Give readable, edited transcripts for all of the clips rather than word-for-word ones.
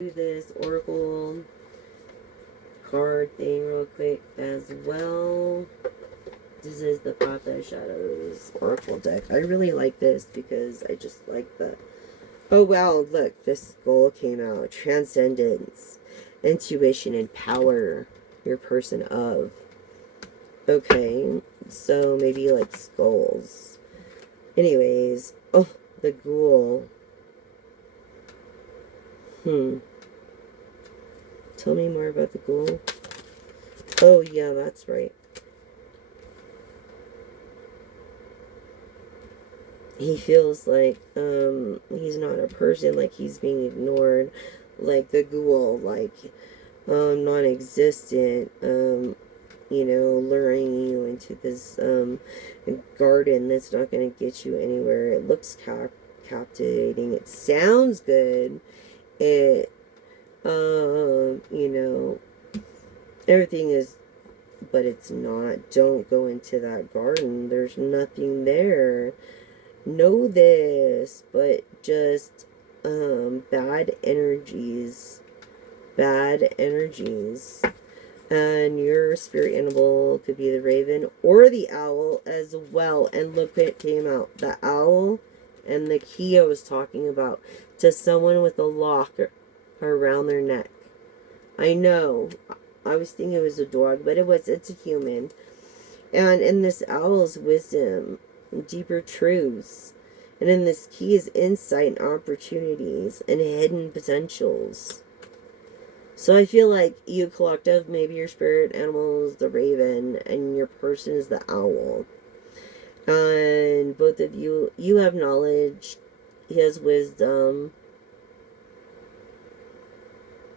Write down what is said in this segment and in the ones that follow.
Do this oracle card thing real quick as well. This is the Path of Shadows oracle deck. I really like this because I just like the... Oh wow, look, this skull came out. Transcendence, intuition, and power. Your person of. Okay, so maybe like skulls. Anyways, oh, the ghoul. Tell me more about the ghoul. Oh yeah, that's right. He feels like he's not a person, like he's being ignored, like the ghoul, like non-existent, luring you into this garden that's not going to get you anywhere. It looks captivating, it sounds good, it everything is, but it's not. Don't go into that garden, there's nothing there. Know this, but just bad energies. Bad energies. And your spirit animal could be the raven or the owl as well. And look what came out. The owl and the key I was talking about. To someone with a lock around their neck. I know. I was thinking it was a dog, but it's a human. And in this owl's wisdom, deeper truths. And in this key is insight and opportunities and hidden potentials. So I feel like you collective, maybe your spirit animal is the raven and your person is the owl. And both of you, you have knowledge, he has wisdom,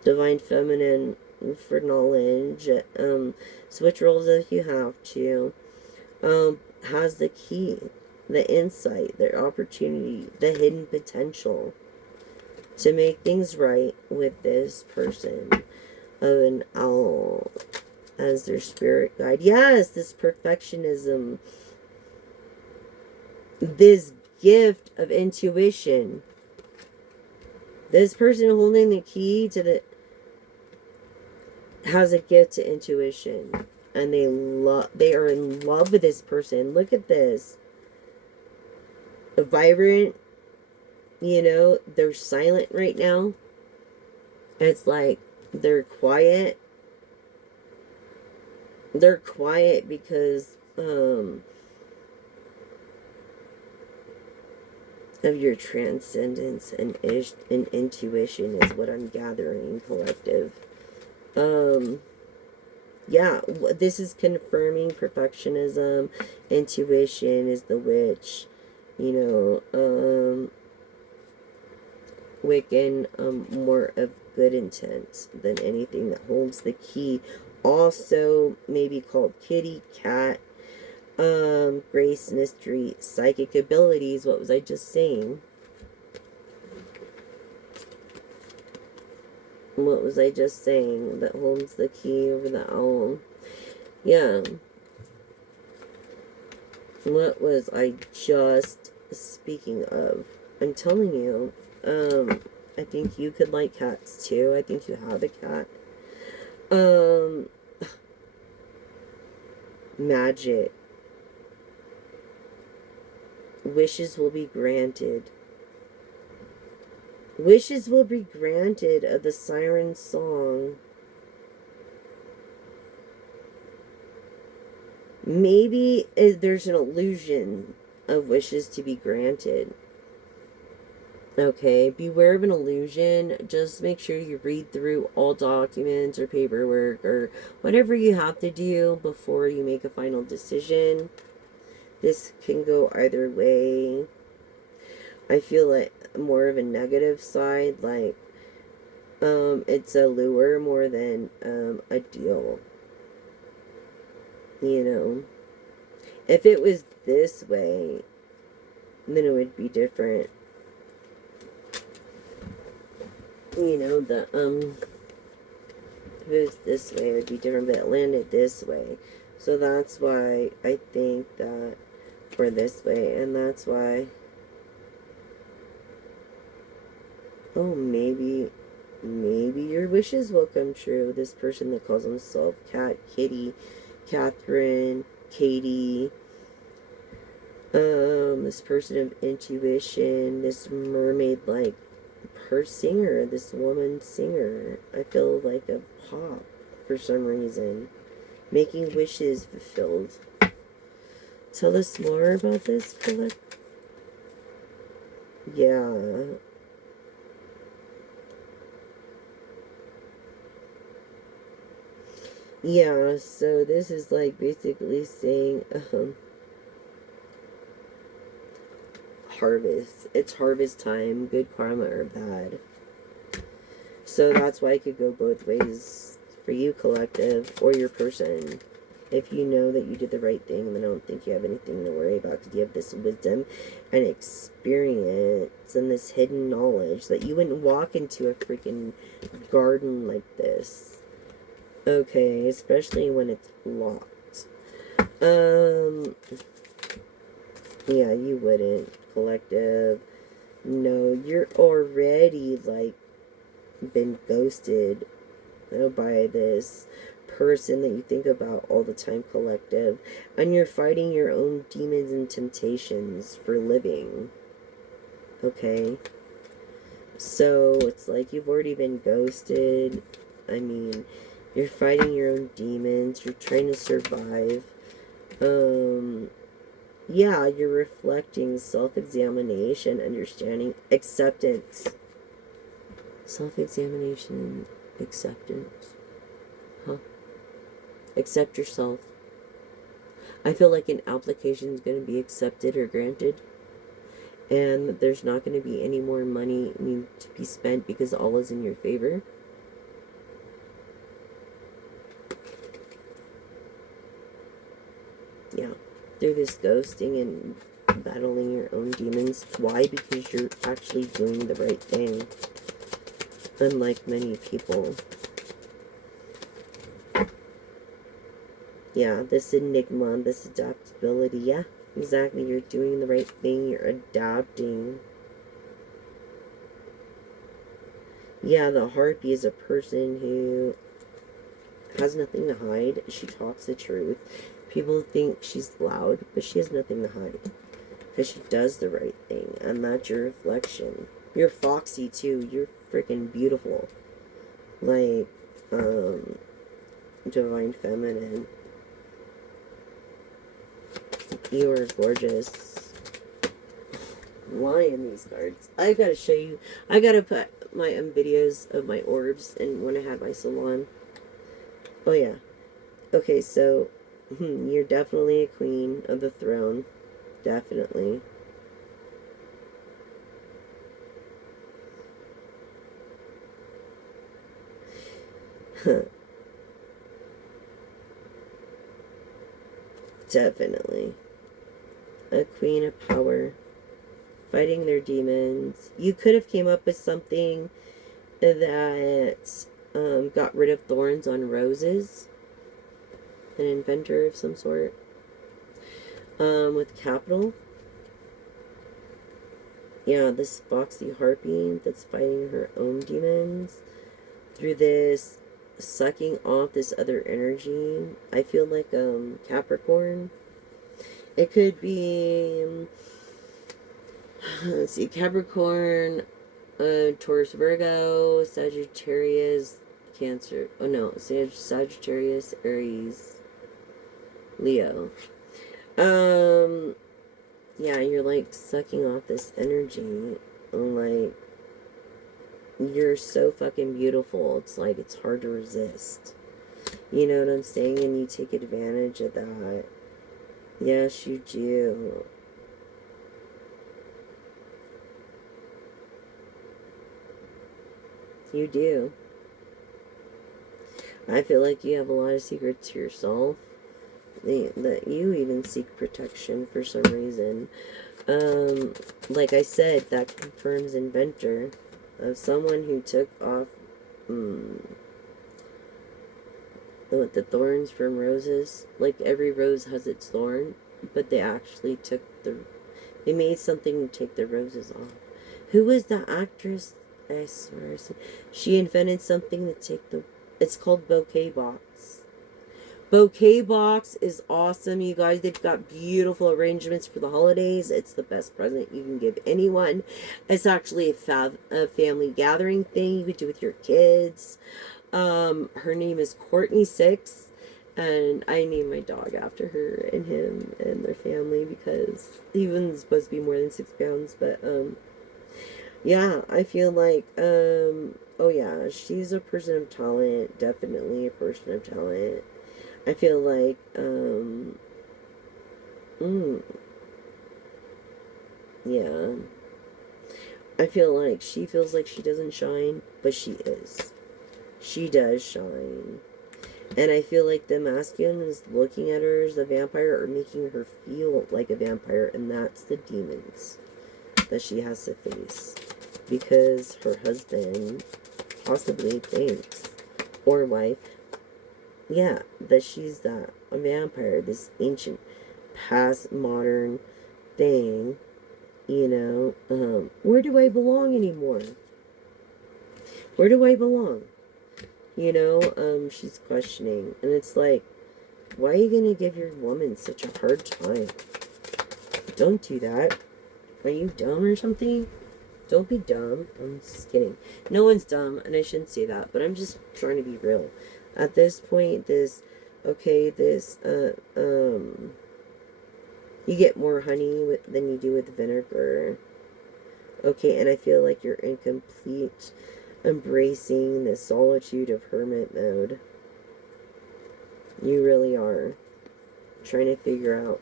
divine feminine for knowledge. Switch roles if you have to. Has the key, the insight, the opportunity, the hidden potential to make things right with this person of an owl as their spirit guide. Yes, this perfectionism, this gift of intuition. This person holding the key to the has a gift to intuition, and they are in love with this person. Look at this. Vibrant, they're silent right now. It's like they're quiet. They're quiet because of your transcendence and intuition is what I'm gathering, collective. Yeah, this is confirming perfectionism. Intuition is the witch, Wiccan, more of good intent than anything that holds the key. Also, maybe called kitty cat. Grace, mystery, psychic abilities. What was I just saying? What was I just saying that holds the key over the owl? Yeah. What was I just speaking of? I'm telling you, I think you could like cats too. I think you have a cat. Magic. Wishes will be granted. Wishes will be granted of the siren song. Maybe there's an illusion of wishes to be granted. Okay, beware of an illusion. Just make sure you read through all documents or paperwork or whatever you have to do before you make a final decision. This can go either way. I feel like more of a negative side, like it's a lure more than a deal. If it was this way, then it would be different. If it was this way, it would be different, but it landed this way. So that's why I think that for this way, and that's why, oh, maybe maybe your wishes will come true. This person that calls himself Cat, Kitty, Catherine, Katie, this person of intuition, this mermaid like her singer, this woman singer. I feel like a pop for some reason. Making wishes fulfilled. Tell us more about this collect. Yeah. Yeah, so this is like basically saying, harvest. It's harvest time, good karma or bad. So that's why it could go both ways for you, collective, or your person. If you know that you did the right thing, then I don't think you have anything to worry about, because you have this wisdom and experience and this hidden knowledge that you wouldn't walk into a freaking garden like this. Okay, especially when it's locked. Yeah, you wouldn't, collective. No, you're already, like, been ghosted by this person that you think about all the time, collective. And you're fighting your own demons and temptations for living. Okay? So, it's like you've already been ghosted. I mean, you're fighting your own demons. You're trying to survive. Yeah, you're reflecting self-examination, understanding, acceptance. Self-examination, acceptance. Huh? Accept yourself. I feel like an application is going to be accepted or granted, and there's not going to be any more money need to be spent because all is in your favor. Yeah. Through this ghosting and battling your own demons. Why? Because you're actually doing the right thing. Unlike many people. Yeah, this enigma, this adaptability. Yeah, exactly. You're doing the right thing. You're adapting. Yeah, the harpy is a person who has nothing to hide. She talks the truth. People think she's loud, but she has nothing to hide. Because she does the right thing. And that's your reflection. You're foxy, too. You're freaking beautiful. Like, divine feminine. You are gorgeous. Lying these cards. I gotta show you. I gotta put my videos of my orbs and when I have my salon. Oh yeah. Okay, so you're definitely a queen of the throne. Definitely. Definitely. A queen of power. Fighting their demons. You could have came up with something that got rid of thorns on roses. An inventor of some sort. With capital. Yeah, this foxy harpy that's fighting her own demons. Through this sucking off this other energy. I feel like Capricorn. It could be let's see, Capricorn, Taurus, Virgo, Sagittarius, Cancer. Oh no, Sagittarius, Aries, Leo. Yeah, you're like sucking off this energy. Like, you're so fucking beautiful. It's like it's hard to resist. You know what I'm saying? And you take advantage of that. Yes, you do. You do. I feel like you have a lot of secrets to yourself. That you even seek protection for some reason. Like I said, that confirms inventor of someone who took off with the thorns from roses. Like every rose has its thorn, but they actually took they made something to take the roses off. Who was the actress? I swear. She invented something to take the. It's called Bouquet Box. Bouquet Box is awesome, you guys. They've got beautiful arrangements for the holidays. It's the best present you can give anyone. It's actually a family gathering thing you could do with your kids. Her name is Courtney Six, and I named my dog after her and him and their family because he wasn't supposed to be more than 6 pounds. But yeah, I feel like oh yeah, she's a person of talent. Definitely a person of talent. I feel like mm, yeah. I feel like she feels like she doesn't shine, but she is. She does shine. And I feel like the masculine is looking at her as a vampire or making her feel like a vampire, and that's the demons that she has to face. Because her husband possibly thinks, or wife, yeah, that she's that a vampire, this ancient, past modern thing. Where do I belong anymore? Where do I belong? She's questioning. And it's like, why are you going to give your woman such a hard time? Don't do that. Are you dumb or something? Don't be dumb. I'm just kidding. No one's dumb, and I shouldn't say that, but I'm just trying to be real. At this point, you get more honey than you do with vinegar. Okay, and I feel like you're in complete embracing the solitude of hermit mode. You really are. Trying to figure out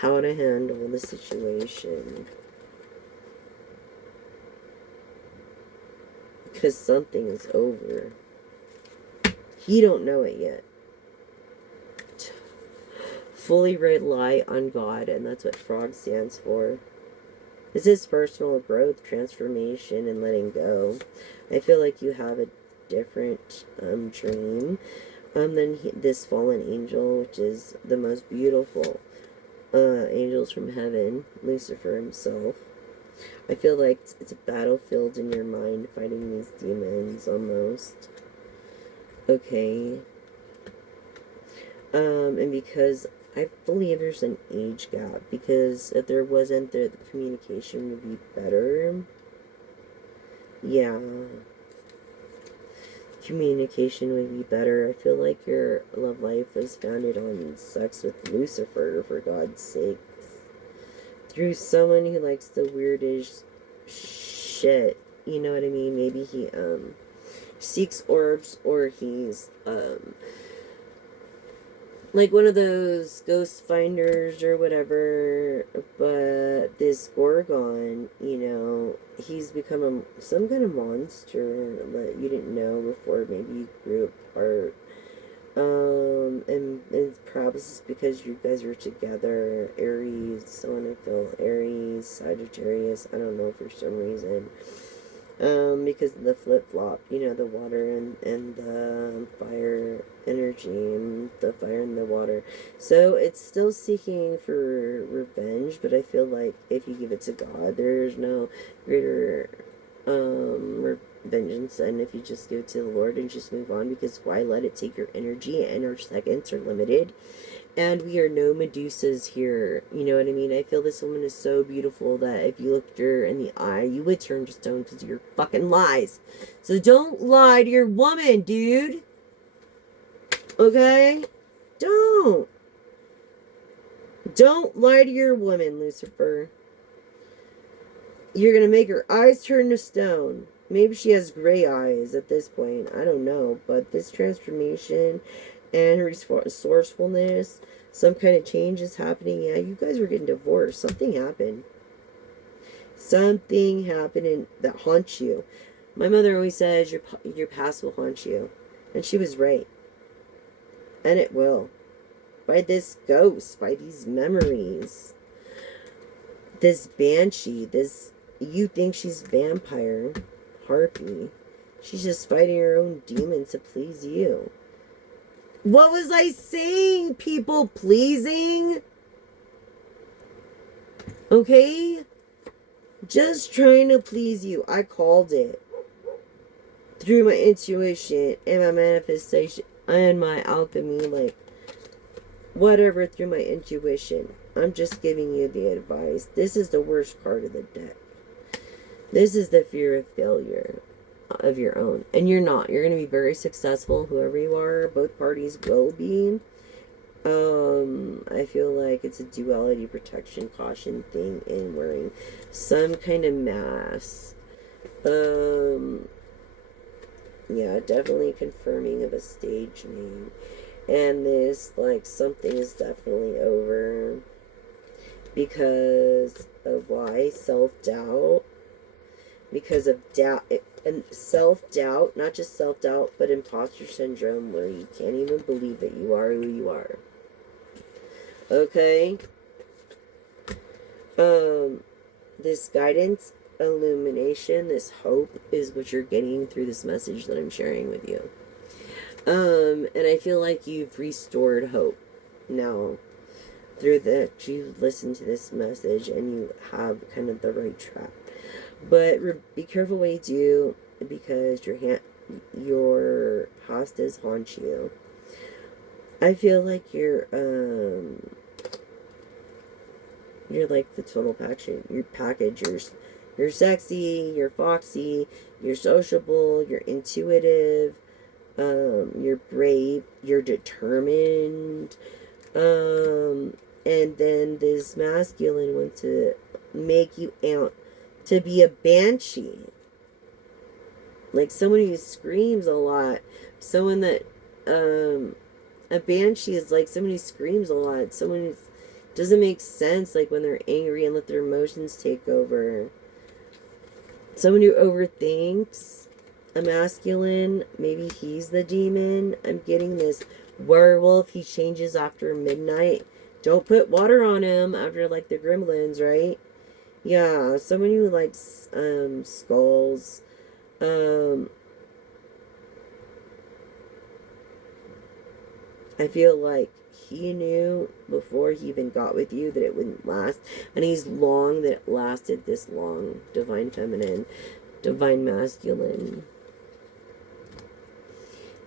how to handle the situation. Because something is over. He don't know it yet. Fully rely on God, and that's what FROG stands for. This is personal growth, transformation, and letting go. I feel like you have a different dream than this fallen angel, which is the most beautiful angels from heaven, Lucifer himself. I feel like it's a battlefield in your mind fighting these demons almost. Okay. And because I believe there's an age gap, because if there wasn't, the communication would be better. Yeah. Communication would be better. I feel like your love life was founded on sex with Lucifer, for God's sakes. Through someone who likes the weirdest shit. You know what I mean? Maybe he, seeks orbs, or he's, like one of those ghost finders or whatever, but this Gorgon, he's become some kind of monster that you didn't know before. Maybe you grew apart. And it's probably just because you guys were together. Aries, I want to feel Aries, Sagittarius, I don't know, for some reason. Because of the flip-flop, the water and the fire energy, and the fire and the water. So it's still seeking for revenge, but I feel like if you give it to God, there's no greater vengeance than if you just give it to the Lord and just move on, because why let it take your energy, and our seconds are limited. And we are no Medusas here. You know what I mean? I feel this woman is so beautiful that if you looked her in the eye, you would turn to stone because of your fucking lies. So don't lie to your woman, dude. Okay? Don't. Don't lie to your woman, Lucifer. You're going to make her eyes turn to stone. Maybe she has gray eyes at this point. I don't know. But this transformation and her resourcefulness, some kind of change is happening. Yeah, you guys were getting divorced. Something happened. Something happened that haunts you. My mother always says your past will haunt you. And she was right. And it will. By this ghost, by these memories. This banshee, you think she's vampire, harpy. She's just fighting her own demons to please you. What was I saying? People pleasing? Okay? Just trying to please you. I called it. through my intuition and my manifestation and my alchemy, like, whatever, through my intuition. I'm just giving you the advice. This is the worst card of the deck. This is the fear of failure of your own. And you're not. You're going to be very successful, whoever you are. Both parties will be. I feel like it's a duality, protection, caution thing in wearing some kind of mask. Yeah, definitely confirming of a stage name. And this, like, something is definitely over because of why? Self-doubt. Because of doubt, and self-doubt, not just self-doubt, but imposter syndrome, where you can't even believe that you are who you are. Okay? This guidance, illumination, this hope is what you're getting through this message that I'm sharing with you. And I feel like you've restored hope now through that you've listened to this message and you have kind of the right track. But be careful what you do, because your pastas haunt you. I feel like you're like the total package. You're sexy, you're foxy, you're sociable, you're intuitive, you're brave, you're determined, and then this masculine wants to make you out to be a banshee, like someone who screams a lot, someone that a banshee is like someone who screams a lot, someone who doesn't make sense, like when they're angry and let their emotions take over. Someone who overthinks. A masculine, maybe he's the demon. I'm getting this werewolf. He changes after midnight. Don't put water on him after, like, the gremlins, right? Yeah, someone who likes skulls. I feel like he knew before he even got with you that it wouldn't last, and he's long that it lasted this long. Divine feminine, divine masculine.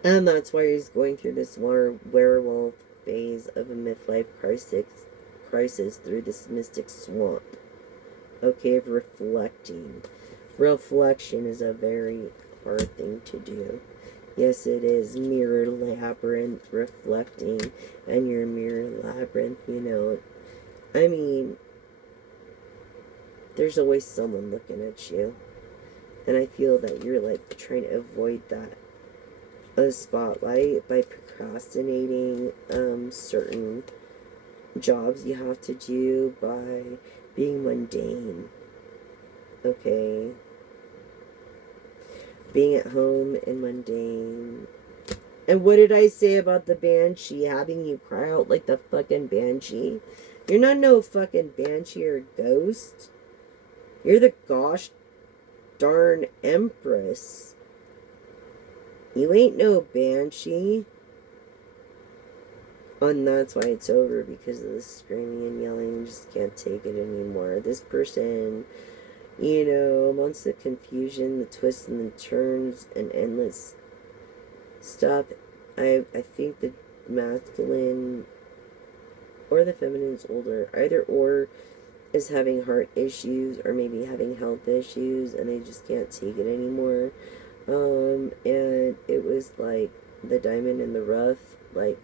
And that's why he's going through this werewolf phase of a midlife crisis through this mystic swamp. Okay, of reflecting. Reflection is a very hard thing to do. Yes, it is. Mirror labyrinth, reflecting, and your mirror labyrinth, you know. I mean, there's always someone looking at you. And I feel that you're, like, trying to avoid that a spotlight by procrastinating certain jobs you have to do, by being mundane. Okay? Being at home and mundane. And what did I say about the banshee? Having you cry out like the fucking banshee? You're not no fucking banshee or ghost. You're the gosh darn empress. You ain't no banshee. And that's why it's over, because of the screaming and yelling. You just can't take it anymore. This person, you know, amongst the confusion, the twists and the turns, and endless stuff, I think the masculine or the feminine's older, either or, is having heart issues or maybe having health issues, and they just can't take it anymore. And it was like the diamond in the rough. Like,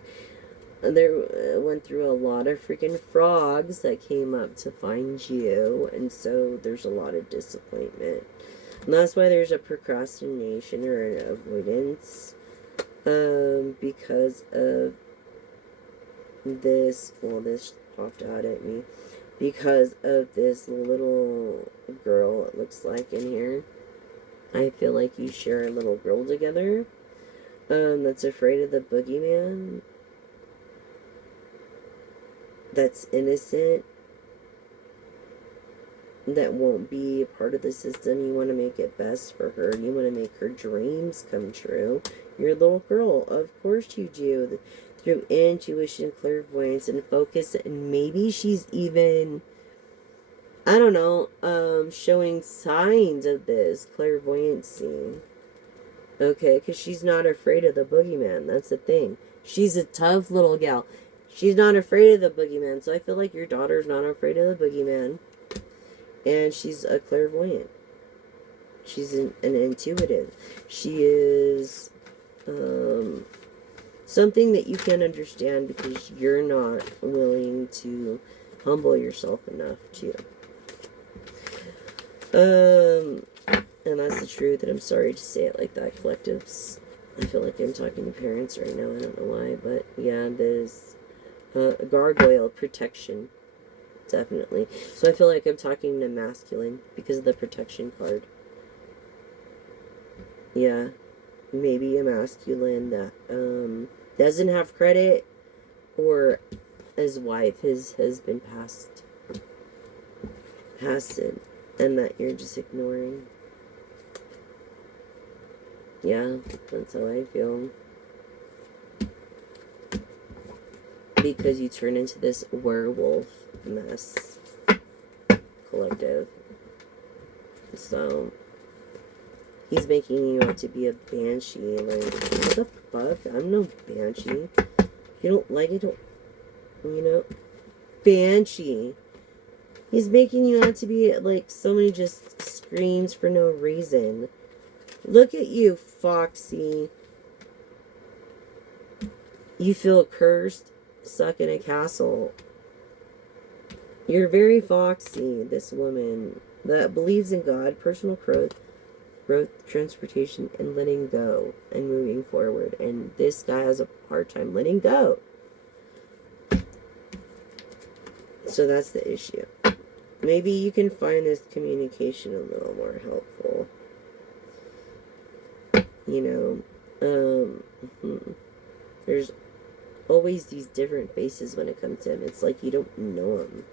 there went through a lot of freaking frogs that came up to find you, and so there's a lot of disappointment. And that's why there's a procrastination or an avoidance, because of this. Well, this popped out at me because of this little girl, it looks like, in here. I feel like you share a little girl together, that's afraid of the boogeyman, that's innocent, that won't be a part of the system. You want to make it best for her. You want to make her dreams come true. You're a little girl. Of course you do. Through intuition, clairvoyance, and focus. And maybe she's even, I don't know, showing signs of this clairvoyancy. Okay, because she's not afraid of the boogeyman. That's the thing. She's a tough little gal. She's not afraid of the boogeyman. So I feel like your daughter's not afraid of the boogeyman. And she's a clairvoyant. She's an intuitive. She is something that you can understand because you're not willing to humble yourself enough to. And that's the truth, and I'm sorry to say it like that, collectives. I feel like I'm talking to parents right now, I don't know why, but yeah, there's gargoyle protection, definitely. So I feel like I'm talking to masculine because of the protection card. Yeah, maybe a masculine that doesn't have credit, or his wife has been past it, and that you're just ignoring. Yeah, that's how I feel. Because you turn into this werewolf mess, collective. So, he's making you out to be a banshee. Like, what the fuck? I'm no banshee. If you don't like it, don't, you know? Banshee. He's making you out to be like somebody just screams for no reason. Look at you, Foxy. You feel cursed, stuck in a castle. You're very foxy, this woman that believes in God, personal growth, transportation, and letting go and moving forward. And this guy has a hard time letting go. So that's the issue. Maybe you can find this communication a little more helpful. You know, there's always these different faces when it comes to him. It's like you don't know him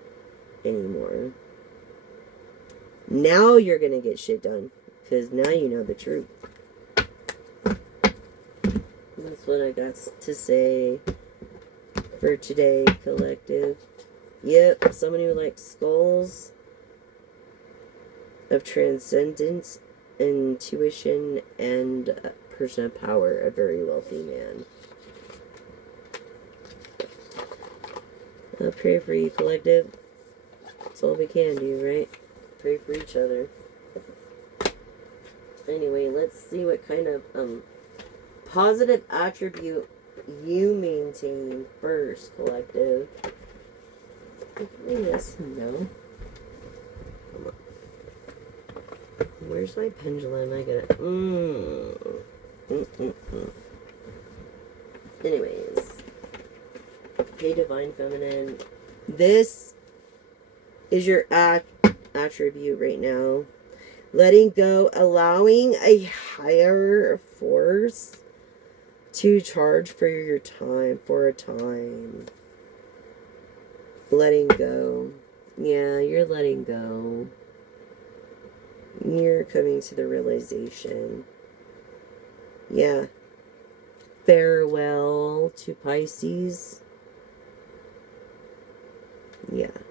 anymore. Now you're gonna get shit done because now you know the truth. That's what I got to say for today, collective. Yep, someone who likes skulls of transcendence, intuition, and a person of power, a very wealthy man. I'll pray for you, collective. That's all we can do, right? Pray for each other. Anyway, let's see what kind of positive attribute you maintain first, collective. Yes, no. Come on. Where's my pendulum? I got it. Anyways. Okay, Divine Feminine. This is your attribute right now. Letting go, allowing a higher force to charge for your time, for a time. Letting go. Yeah, you're letting go. You're coming to the realization. Yeah. Farewell to Pisces. Yeah.